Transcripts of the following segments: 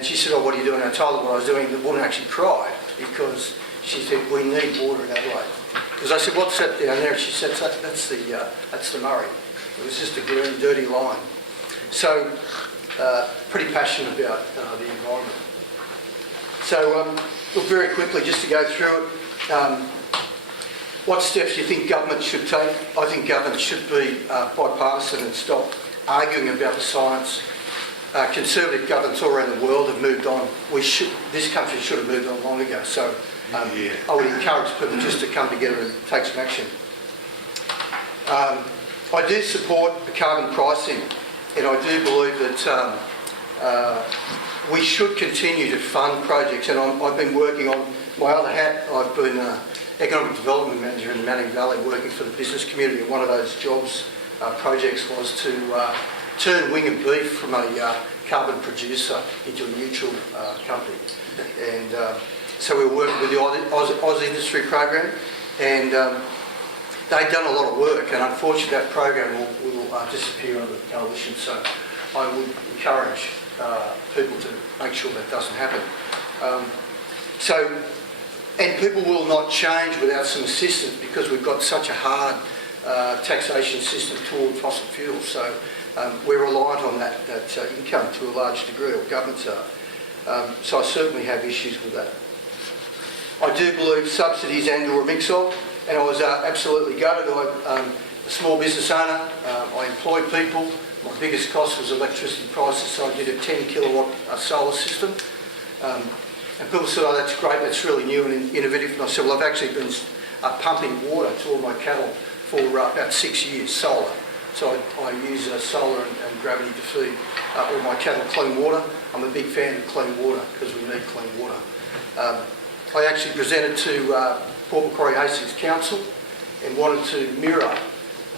And she said, oh, what are you doing? I told her what I was doing. The woman actually cried because she said, we need water in Adelaide. Because I said, what's that down there? And she said, that's the Murray. It was just a green, dirty line. So, pretty passionate about the environment. So, look, very quickly, just to go through it, what steps do you think government should take? I think government should be bipartisan and stop arguing about the science. Conservative governments all around the world have moved on. This country should have moved on long ago. So I would encourage people just to come together and take some action. I do support the carbon pricing, and I do believe that we should continue to fund projects. And I've been working on my other hat. I've been Economic Development Manager in Manning Valley, working for the business community. And one of those jobs, projects, was to turn Wing and Beef from a carbon producer into a neutral company. And so we were working with the Oz Industry Program, and they've done a lot of work, and unfortunately that program will disappear under the coalition. So I would encourage people to make sure that doesn't happen. And people will not change without some assistance, because we've got such a hard taxation system toward fossil fuels. So we're reliant on that income to a large degree, or governments are. So I certainly have issues with that. I do believe subsidies and/or a mix-of, and I was absolutely gutted. I'm a small business owner. I employ people. My biggest cost was electricity prices, so I did a 10 kilowatt solar system. And people said, oh, that's great, that's really new and innovative. And I said, well, I've actually been pumping water to all my cattle for about 6 years, solar. So I use solar and gravity to feed all my cattle clean water. I'm a big fan of clean water because we need clean water. I actually presented to Port Macquarie Hastings Council and wanted to mirror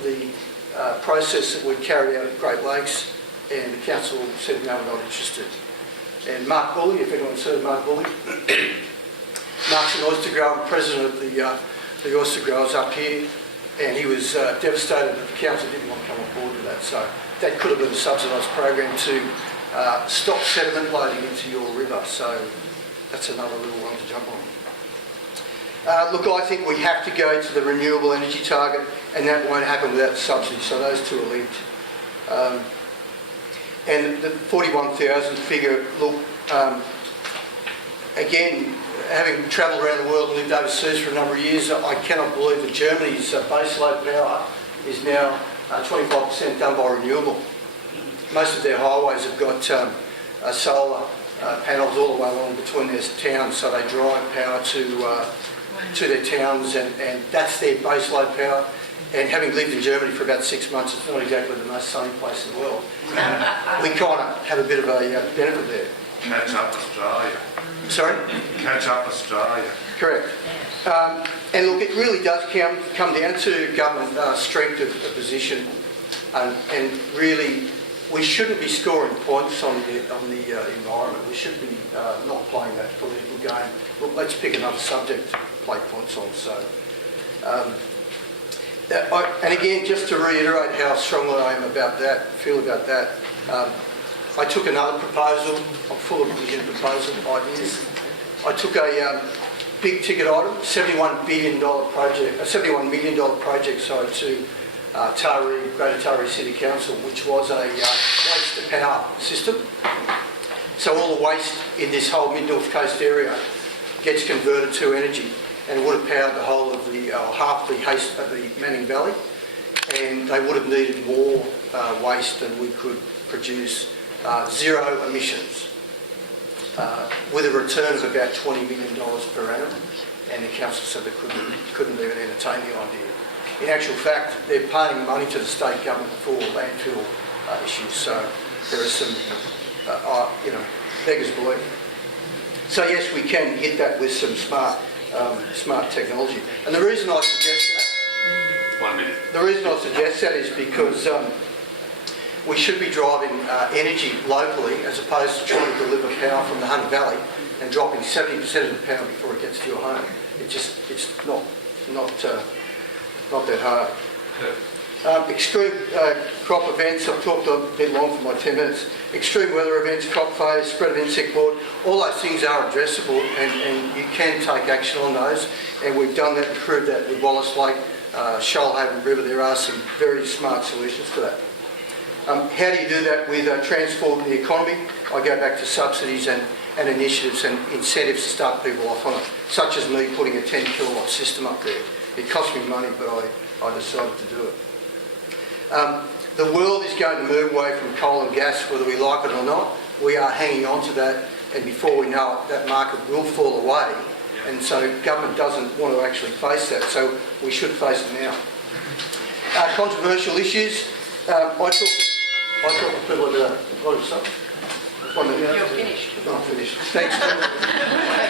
the process that we carried out at Great Lakes, and the council said no, we're not interested. And Mark Bully, if anyone's heard of Mark Bully, Mark's an oyster grower and president of the oyster growers up here, and he was devastated that the council didn't want to come on board with that. So that could have been a subsidised program to stop sediment loading into your river. So that's another little one to jump on. Look, I think we have to go to the renewable energy target, and that won't happen without subsidy. So those two are linked. And the 41,000 figure, look, again, having travelled around the world and lived overseas for a number of years, I cannot believe that Germany's baseload power is now 25% done by renewable. Most of their highways have got solar panels all the way along between their towns, so they drive power to their towns, and that's their baseload power. And having lived in Germany for about 6 months, it's not exactly the most sunny place in the world. We kind of have a bit of a benefit there. Catch up Australia. Sorry? Catch up Australia. Correct. And look, it really does come down to government strength of position, and really we shouldn't be scoring points on the environment. We should be not playing that political game. Look, let's pick another subject to play points on. So. And again, just to reiterate how strongly I am about that, feel about that, I took another proposal. I'm full of vision proposal ideas. I took a big ticket item, $71 million project, to Greater Taree City Council, which was a waste to power system. So all the waste in this whole mid-North Coast area gets converted to energy, and it would have powered the whole of half the Manning Valley, and they would have needed more waste than we could produce. Zero emissions, with a return of about $20 million per annum, and the council said they couldn't even entertain the idea. In actual fact, they're paying money to the state government for landfill issues, so there are some, beggars belief. So yes, we can hit that with some smart technology. And the reason I suggest that, 1 minute. The reason I suggest that is because we should be driving energy locally, as opposed to trying to deliver power from the Hunter Valley and dropping 70% of the power before it gets to your home. It's not that hard. Extreme crop events, I've talked a bit long for my 10 minutes. Extreme weather events, crop failure, spread of insect board, all those things are addressable and you can take action on those. And we've done that and proved that with Wallace Lake, Shoalhaven River. There are some very smart solutions to that. How do you do that with transforming the economy? I go back to subsidies and initiatives and incentives to start people off on it, such as me putting a 10 kilowatt system up there. It cost me money, but I decided to do it. The world is going to move away from coal and gas, whether we like it or not. We are hanging on to that, and before we know it, that market will fall away. And so government doesn't want to actually face that, so we should face it now. Controversial issues. I talk to people about what is that? You're finished. I'm finished. Thanks.